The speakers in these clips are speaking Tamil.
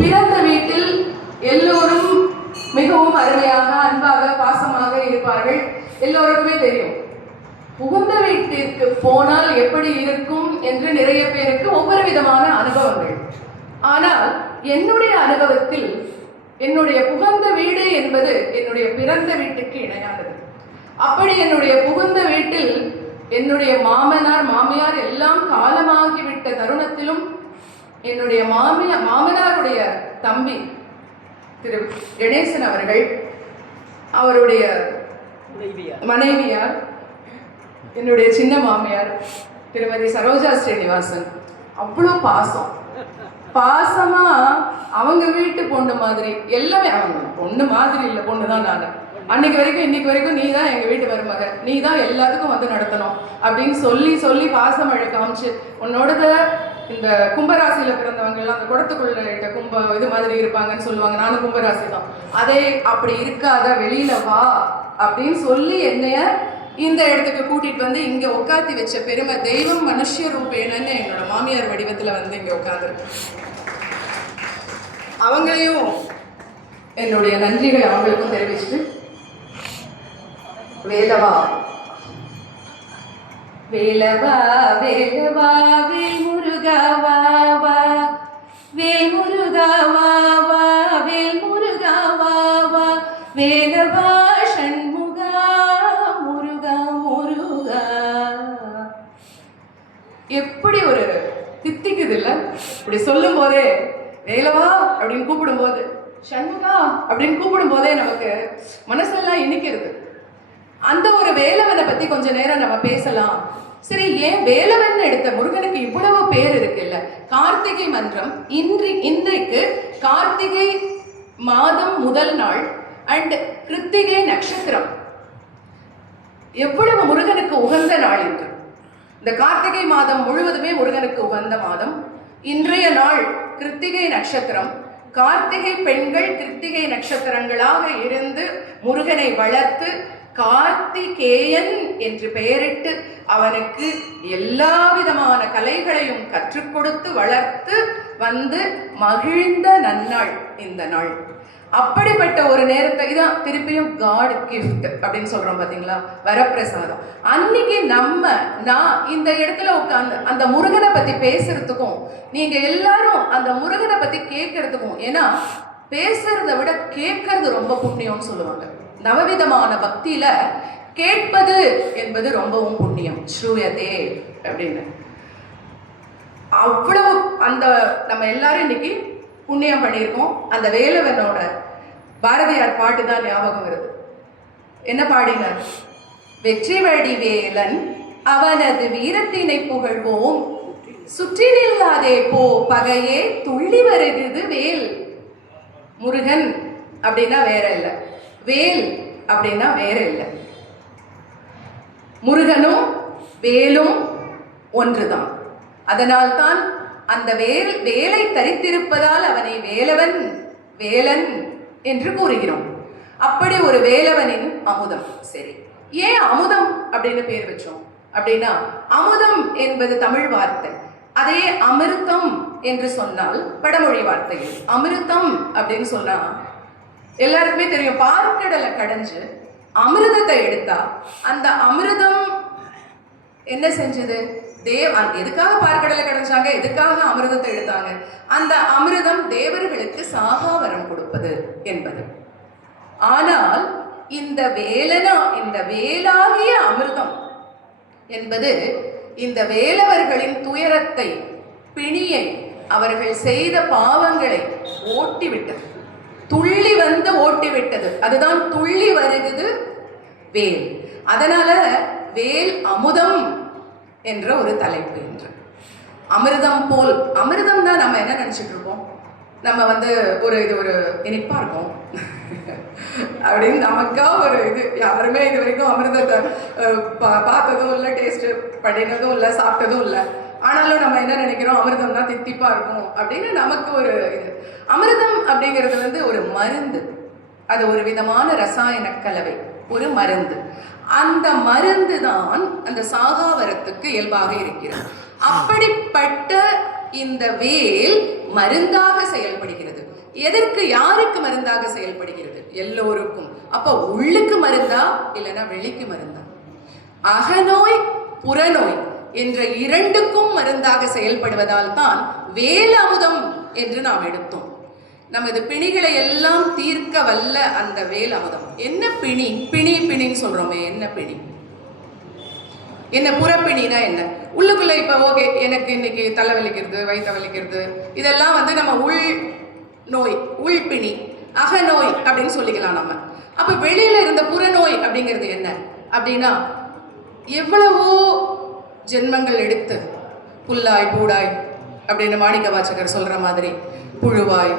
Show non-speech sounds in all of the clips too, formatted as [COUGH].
பிறந்த வீட்டில் எல்லோரும் மிகவும் அருமையாக அன்பாக பாசமாக இருப்பார்கள். எல்லோருக்குமே தெரியும். புகுந்த வீட்டிற்கு போனால் எப்படி இருக்கும் என்று நிறைய பேருக்கு ஒவ்வொரு விதமான அனுபவங்கள். ஆனால் என்னுடைய அனுபவத்தில் என்னுடைய புகுந்த வீடு என்பது என்னுடைய பிறந்த வீட்டுக்கு இணையானது. அப்படி என்னுடைய புகுந்த வீட்டில் என்னுடைய மாமனார் மாமியார் எல்லாம் காலமாகிவிட்ட தருணத்திலும் என்னுடைய மாமியா மாமனாருடைய தம்பி திரு கணேசன் அவர்கள் அவருடைய மனைவியார். என்னுடைய சின்ன மாமியார் திருமதி சரோஜா ஸ்ரீனிவாசன். அவ்வளோ பாசம். பாசமா அவங்க வீட்டு பொண்ணு மாதிரி எல்லாமே அவங்க பொண்ணு மாதிரி இல்லை பொண்ணு தான் நான். அன்னைக்கு வரைக்கும் இன்னைக்கு வரைக்கும் நீ தான் எங்கள் வீட்டு மருமக. நீ தான் எல்லாத்துக்கும் வந்து நடத்தணும் அப்படின்னு சொல்லி சொல்லி பாசம் மழை காமிச்சு உன்னோடத இந்த கும்பராசியில பிறந்தவங்க எல்லாம் அந்த குடத்துக்குள்ள இருக்க கும்ப இது மாதிரி இருப்பாங்கன்னு சொல்லுவாங்க. நானும் கும்பராசி தான். அதே அப்படி இருக்காத வெளியில வா அப்படின்னு சொல்லி என்னைய இந்த இடத்துக்கு கூட்டிட்டு வந்து இங்க உட்காத்தி வச்ச பெருமை தெய்வம் மனுஷ ரூபேனன்னு என்னோட மாமியார் வடிவத்துல வந்து இங்க உட்காந்துருக்கு அவங்களையும் என்னுடைய நன்றிகளை அவங்களுக்கும் தெரிவிச்சுட்டு வேலவா? வேலவா வேலவா வேல் முருகா வா வா. வேல் முருகா வா வா. வேல் முருகா வா வா. வேலவா ஷண்முகா முருகா முருகா. எப்படி ஒரு தித்திக்குது இல்லை இப்படி சொல்லும் போதே வேலவா அப்படின்னு கூப்பிடும்போது சண்முகா அப்படின்னு கூப்பிடும் போதே நமக்கு மனசெல்லாம் இனிக்கிறது. அந்த ஒரு வேலவனை பத்தி கொஞ்ச நேரம் நம்ம பேசலாம். சரி ஏன் வேலவன் எடுத்த முருகனுக்கு இவ்வளவு பேர் இருக்குல்ல? கார்த்திகை மன்றம் இன்று இன்றைக்கு கார்த்திகை மாதம் முதல் நாள் அண்ட் கிருத்திகை நட்சத்திரம். எவ்வளவு முருகனுக்கு உகந்த நாள் இன்று இந்த கார்த்திகை மாதம் முழுவதுமே முருகனுக்கு உகந்த மாதம். இன்றைய நாள் கிருத்திகை நட்சத்திரம். கார்த்திகை பெண்கள் கிருத்திகை நட்சத்திரங்களாக இருந்து முருகனை வளர்த்து கார்த்திகேயன் என்று பெயரிட்டு அவனுக்கு எல்லா விதமான கலைகளையும் கற்றுக் கொடுத்து வளர்த்து வந்து மகிழ்ந்த நன்னாள் இந்த நாள். அப்படிப்பட்ட ஒரு நேரத்தை இதான் திருப்பியும் காட் கிஃப்ட் அப்படின்னு சொல்றோம் பாத்தீங்களா? வரப்பிரசாதம். அன்னைக்கு நம்ம நான் இந்த இடத்துல உட்காந்து அந்த முருகனை பத்தி பேசுறதுக்கும் நீங்க எல்லாரும் அந்த முருகனை பத்தி கேட்கறதுக்கும் ஏன்னா பேசுறதை விட கேட்கறது ரொம்ப புண்ணியம்னு சொல்லுவாங்க. நவவிதமான பக்தியில கேட்பது என்பது ரொம்பவும் புண்ணியம். ஸ்ரூயதே அப்படின்னு. அவ்வளவு அந்த நம்ம எல்லாரும் இன்னைக்கு புண்ணியம் பண்ணியிருக்கோம். அந்த வேலவனோட பாரதியார் பாட்டு தான் ஞாபகம் வருது. என்ன பாடினார் வெற்றி வழி வேலன் அவனது வீரத்தினை புகழ்வோம். சுற்றி நில்லாதே போ பகையே துள்ளி வருகிறது வேல். முருகன் அப்படின்னா வேற இல்லை. வேல் அப்படின்னா வேற இல்லை. முருகனும் வேலும் ஒன்றுதான். அதனால்தான் அந்த வேல் வேலை தரித்திருப்பதால் அவனை வேலவன் வேலன் என்று கூறுகிறோம். அப்படி ஒரு வேலவனின் அமுதம். சரி ஏன் அமுதம் அப்படின்னு பேர் வச்சோம்? அப்படின்னா அமுதம் என்பது தமிழ் வார்த்தை. அதே அமிர்தம் என்று சொன்னால் வடமொழி வார்த்தையில் அமிர்தம் அப்படின்னு சொன்னா எல்லாருக்குமே தெரியும். பார்க்கடலை கடைஞ்சு அமிர்தத்தை எடுத்தா அந்த அமிர்தம் என்ன செஞ்சது? தேவ் எதுக்காக பார்க்கடலை கடைஞ்சாங்க? எதுக்காக அமிர்தத்தை எடுத்தாங்க? அந்த அமிர்தம் தேவர்களுக்கு சாகாவரம் கொடுப்பது என்பது. ஆனால் இந்த வேலனா இந்த வேலாகிய அமிர்தம் என்பது இந்த வேலவர்களின் துயரத்தை பிணியை அவர்கள் செய்த பாவங்களை ஓட்டிவிட்டது. துள்ளி வந்து ஓட்டி விட்டது. அதுதான் துள்ளி வருகிறது வேல். அதனால வேல் அமுதம் என்ற ஒரு தலைப்பு என்று அமிர்தம் போல். அமிர்தம் தான் நம்ம என்ன நினைச்சிட்டு இருப்போம் நம்ம வந்து ஒரு இது ஒரு இனிப்பா இருக்கும். [LAUGHS] அப்படின்னு நமக்கா ஒரு இது. யாருமே இது வரைக்கும் அமிர்தத்தை பா- பார்த்ததும் இல்லை டேஸ்ட் பண்ணினதும் இல்லை சாப்பிட்டதும் இல்லை. ஆனாலும் நம்ம என்ன நினைக்கிறோம்? அமிர்தம்னா தித்திப்பா இருக்கும். அப்படின்னு நமக்கு ஒரு இது. அமிர்தம் அப்படிங்கிறது வந்து ஒரு மருந்து. அது ஒரு விதமான ரசாயன கலவை. ஒரு மருந்து. அந்த மருந்து தான் அந்த சாகாவரத்துக்கு இயல்பாக இருக்கிறது. அப்படிப்பட்ட இந்த வேல் மருந்தாக செயல்படுகிறது. எதற்கு யாருக்கு மருந்தாக செயல்படுகிறது? எல்லோருக்கும். அப்ப உள்ளுக்கு மருந்தா இல்லைன்னா வெளிக்கு மருந்தா? அகநோய் புறநோய். என்ற இரண்டுக்கும் மருந்தாக செயல்படுவதால் தான் வேல் அமுதம் என்று நாம் எடுத்தோம். நமது பிணிகளை எல்லாம் தீர்க்க வல்ல அந்த வேல் அமுதம். என்ன பிணி? பிணி பிணின்னு சொல்றோமே என்ன பிணி? என்ன புறப்பிணினா என்ன? உள்ளுக்குள்ள இப்போ ஓகே எனக்கு இன்னைக்கு தலை வலிக்கிறது வயிற்ற வலிக்கிறது. இதெல்லாம் வந்து நம்ம உள் நோய் உள்பிணி அகநோய் அப்படின்னு சொல்லிக்கலாம் நம்ம. அப்போ வெளியில இருந்த புறநோய் அப்படிங்கிறது என்ன? அப்படின்னா எவ்வளவோ ஜென்மங்கள் எடுத்து புல்லாய் பூடாய் அப்படின்னு மாணிக்க வாச்சகர் சொல்கிற மாதிரி. புழுவாய்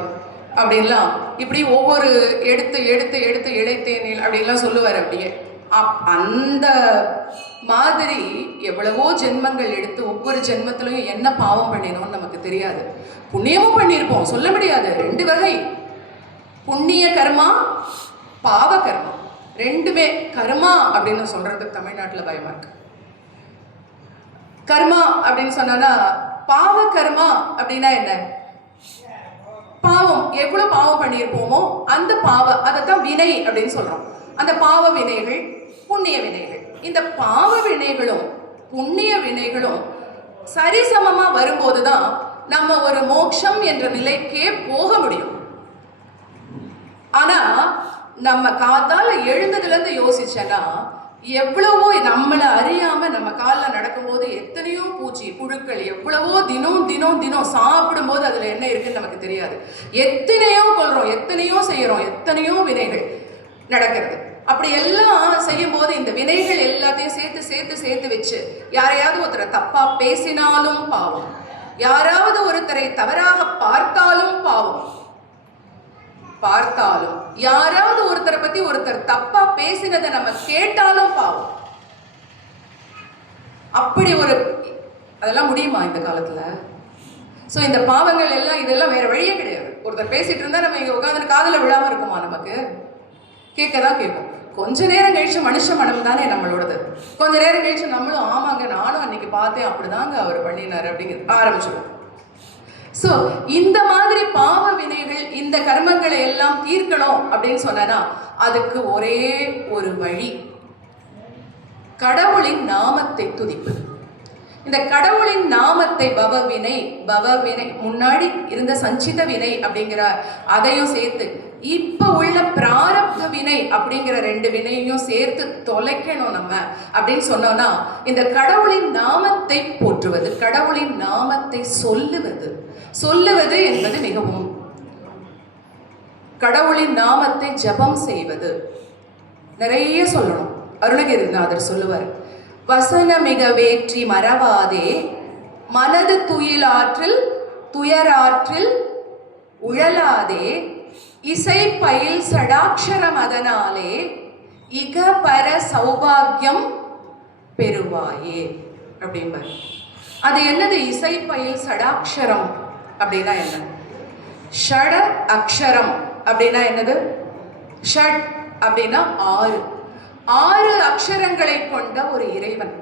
அப்படின்லாம். இப்படி ஒவ்வொரு எடுத்து எடுத்து எடுத்து இழைத்தேனில் அப்படின்லாம் சொல்லுவார் அப்படியே. அப் அந்த மாதிரி எவ்வளவோ ஜென்மங்கள் எடுத்து ஒவ்வொரு ஜென்மத்திலையும் என்ன பாவம் பண்ணினோம்னு நமக்கு தெரியாது. புண்ணியமும் பண்ணியிருப்போம். சொல்ல முடியாது. ரெண்டு வகை. புண்ணிய கர்மா பாவ கர்மா. ரெண்டுமே கர்மா அப்படின்னு சொல்றதுக்கு தமிழ்நாட்டில் பயமா இருக்கு. கர்மா அப்படின்னு சொன்னா பாவ கர்மா அப்படின்னா என்ன? பாவம். எவ்வளவு பாவம் பண்ணியிருப்போமோ அந்த பாவ அதைத்தான் வினை அப்படின்னு சொல்றோம். அந்த பாவ வினைகள் புண்ணிய வினைகள். இந்த பாவ வினைகளும் புண்ணிய வினைகளும் சரிசமமா வரும்போதுதான் நம்ம ஒரு மோட்சம் என்ற நிலைக்கே போக முடியும். ஆனா நம்ம காத்தால எழுந்ததுல இருந்து யோசிச்சேன்னா எவ்வளவோ நம்மளை அறியாம நம்ம காலில் நடக்கும்போது எத்தனையோ பூச்சி புழுக்கள் எவ்வளவோ தினம் தினம் தினம் சாப்பிடும்போது அதுல என்ன இருக்குன்னு நமக்கு தெரியாது. எத்தனையோ கொள்றோம் எத்தனையோ செய்யறோம் எத்தனையோ வினைகள் நடக்கிறது. அப்படி எல்லாம் செய்யும்போது இந்த வினைகள் எல்லாத்தையும் சேர்த்து சேர்த்து சேர்த்து வச்சு யாரையாவது ஒருத்தரை தப்பா பேசினாலும் பாவம். யாராவது ஒருத்தரை தவறாக பார்த்தாலும் பாவம். பார்த்தாலும் யாராவது ஒருத்தரை பத்தி ஒருத்தர் தப்பா பேசினதை நம்ம கேட்டாலும் பாவம். அப்படி ஒரு அதெல்லாம் முடியுமா இந்த காலத்துல? ஸோ இந்த பாவங்கள் எல்லாம் இதெல்லாம் வேற வழியே கிடையாது. ஒருத்தர் பேசிட்டு இருந்தா நம்ம இங்க உட்காந்து காதல விழாம இருக்குமா நமக்கு? கேட்க தான் கேட்கும் கொஞ்ச நேரம் கழிச்சு மனுஷ மனம் தானே நம்மளோடது. கொஞ்ச நேரம் கழிச்சு நம்மளும் ஆமாங்க நானும் அன்னைக்கு பார்த்தேன். அப்படிதாங்க அவர் பண்ணினார் அப்படிங்கிறது. ஆரம்பிச்சிடும் ஸோ இந்த மாதிரி பாவ வினைகள் இந்த கர்மங்களை எல்லாம் தீர்க்கணும் அப்படின்னு சொன்னா அதுக்கு ஒரே ஒரு வழி. கடவுளின் நாமத்தை துதிப்பது. இந்த கடவுளின் நாமத்தை பவ வினை பவ வினை முன்னாடி இருந்த சஞ்சித வினை அப்படிங்கிற அதையும் சேர்த்து இப்ப உள்ள பிராரப்த வினை அப்படிங்கிற ரெண்டு வினையையும் சேர்த்து தொலைக்கணும் நம்ம அப்படின்னு சொன்னோம்னா இந்த கடவுளின் நாமத்தை போற்றுவது கடவுளின் நாமத்தை சொல்லுவது சொல்லுவது என்பது மிகவும் கடவுளின் நாமத்தை ஜபம் செய்வது. நிறைய சொல்லணும். அருணகிரிநாதர் சொல்லுவார் வசனமிக வேற்றி மறவாதே மனது துயிலாற்றில் துயராற்றில் உழலாதே இசை பயில் சடாட்சரம் அதனாலே இக பர சௌபாகியம் பெறுவாயே அப்படிம்பார். அது என்னது? இசை பயில் சடாட்சரம் அப்படின்னா என்ன ஷட அக்ஷரம் அப்படின்னா என்னது? ஷட் அப்படின்னா ஆறு. ஆறு அக்ஷரங்களை கொண்ட ஒரு இறைவன்.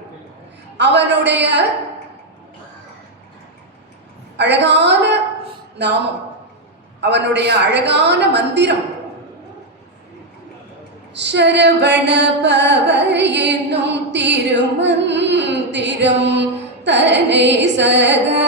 அவனுடைய அழகான நாமம் அவனுடைய அழகான மந்திரம். சரவண பவ என்னும் திருமந்திரம் தனை சதா